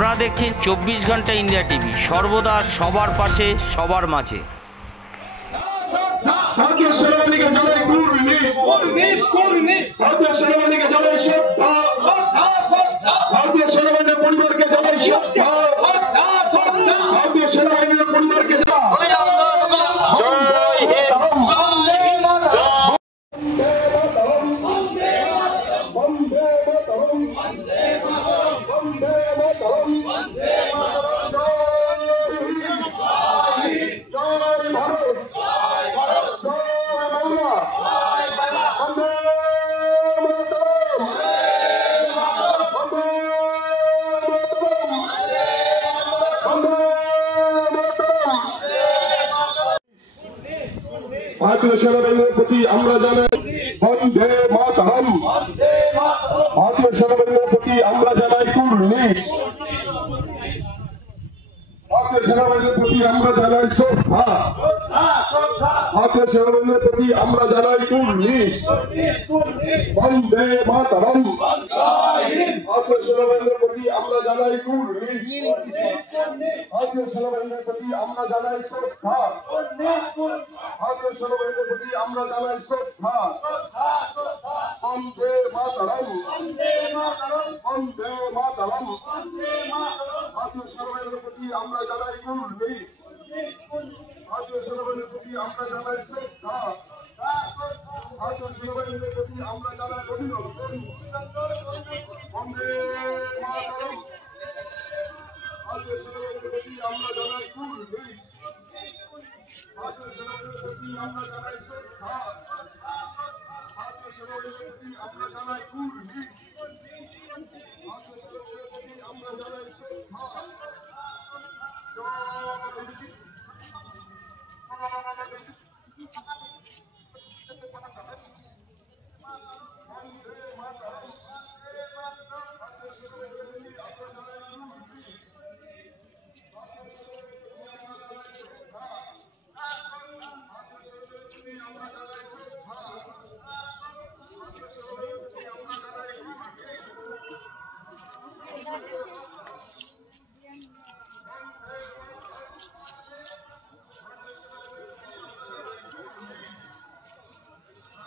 আপনারা দেখছেন 24 ঘন্টা ইন্ডিয়া টিভি, সর্বদা সবার পাশে সবার মাঝে। भारतीय सेनाबाहिনীর প্রতি আমরা জানাই বন্দে মাতরম। भारतीय सेनाबाहिনীর প্রতি আমরা জানাই কুর্নিশ। भारतीय सेनाबाहिনীর প্রতি আমরা জানাই শ্রদ্ধা। भारतीय सेनाबाहिনীর প্রতি আমরা জানাই কুর্নিশ। বন্দে মাতরম। भारतीय सेनाबाहिনীর প্রতি আমরা জানাই কুর্নিশ। भारतीय सेनाबाहिনীর প্রতি আমরা জানাই শ্রদ্ধা। भारतीय सेनाबाहिনীর প্রতি আমরা জানাই শ্রদ্ধা। বন্দে মাতরম। বন্দে মাতরম। भारतीय सेनाबाहिনীর প্রতি আমরা জানাই কুর্নিশ। भारतीय सेनाबाहिনীর প্রতি আমরা জানাই শ্রদ্ধা। भारतीय सेनाबाहिনীর প্রতি আমরা জানাই অভিনন্দন। বন্দে মাতরম। भारतीय सेनाबाहिনীর প্রতি আমরা জানাই কুর্নিশ। भारतीय सेनाबाहिনীর প্রতি আমরা জানাই শ্রদ্ধা। भारतीय सेनाबाहिনীর প্রতি আমরা জানাই কুর্নিশ। भारतीय सेनाबाहिনীর প্রতি আমরা জানাই শ্রদ্ধা।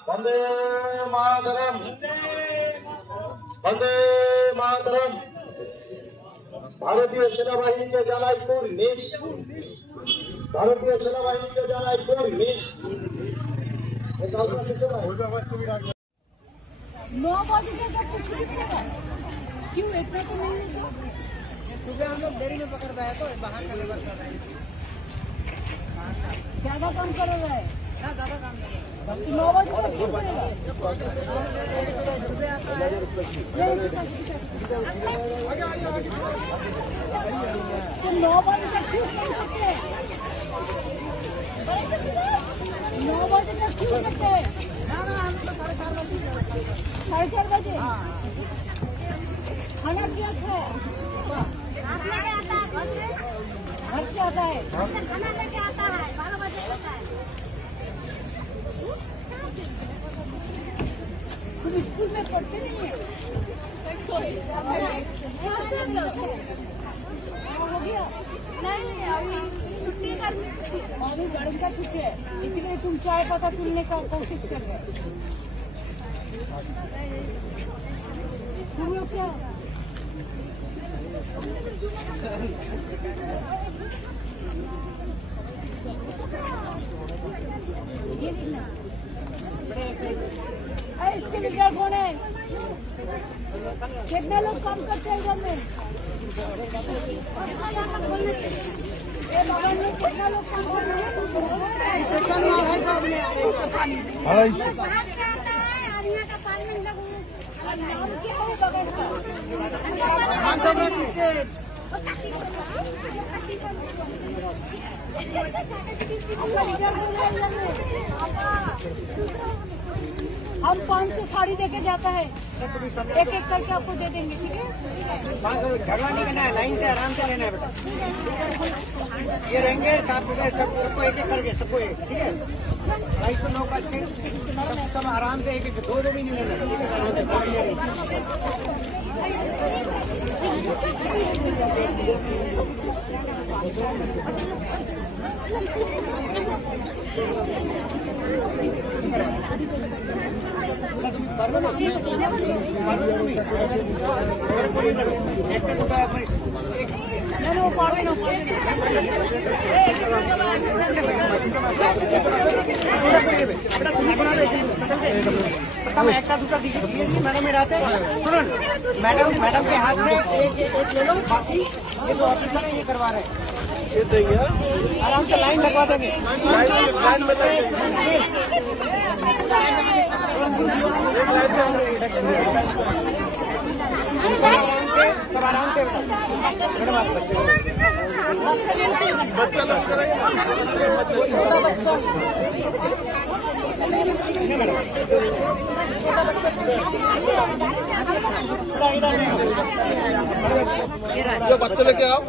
वंदे मातरम। वंदे मातरम। भारतीय सेनाबाहिनीকে জানাই কুর্নিশ। भारतीय सेनाबाहिनीকে জানাই কুর্নিশ। 9 बजे तक छुट्टी पड़ेगा। क्यों इतना तो नहीं है? सुबह हम लोग देरी में पकड़ता है तो बाहर का लेबर कर रहे हैं। ज्यादा काम कर रहा है ना, ज्यादा काम नहीं है। 9 बजे तक छुट्टी पड़ेगा। सुबह आता है 9 बजे तक क्यों कर सकते हैं? 9 बजे तक क्यों करते हैं? हम तो 4:30 बजे खाना क्या है? घर से आता है। खाना लेके आता है 12 बजे होता है। तुम स्कूल में पढ़ते नहीं है? हो गया? नहीं अभी छुट्टी करनी है। अभी गर्मी का छुट्टी है, इसलिए तुम चाय पत्ता चुनने का कोशिश कर रहे हो। तुम लोग क्या इसके लिए कौन है? कितने लोग काम करते हैं घर में? कितना लोग काम कर रहे हैं? बाहर से आता है और यहाँ का पानी लोग क्या है बगैर का? हम 500 साड़ी देके जाता है, एक एक करके आपको दे देंगे, ठीक है? झगड़ा नहीं करना है, लाइन से आराम से लेना है बेटा। ये रहेंगे 7 रुपए सबको एक एक करके, सबको एक, ठीक है? 250 का सब आराम से एक एक, 2 भी नहीं लेना। वो पाड़े ना একটা দুটো দিকে দিয়েছি ম্যাডামের হাতে শুনুন मैडम के हाथ से एक ले लो बाकी ये तो ऑफिसर है ये करवा रहे हैं ये देंगे आराम से लाइन लगवा देंगे लाइन बताइए सब आराम से मैडम आप बच्चा लोग छोटा बच्चा बच्चे लेके आओ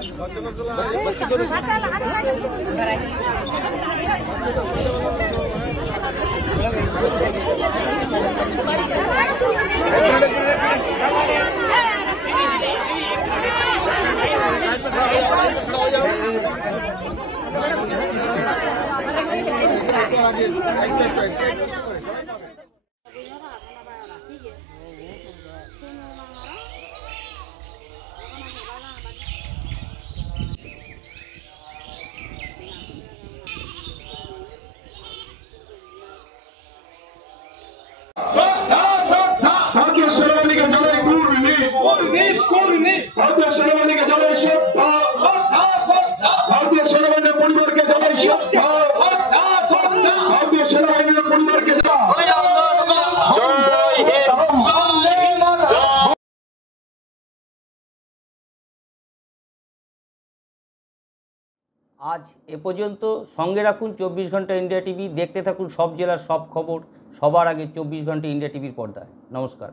भारतीय सेनाबाहिनीका जवान भारतीय सेनाबाहिनीका जवान भारतीय सेनाबाहिनीका परिवारका जवान भारतीय सेनाबाहिनीका परिवारका আজ এ পর্যন্ত। সঙ্গে রাখুন 24 ঘন্টা ইন্ডিয়া টিভি। দেখতে থাকুন সব জেলার সব খবর সবার আগে 24 ঘন্টা ইন্ডিয়া টিভির পর্দায়। নমস্কার।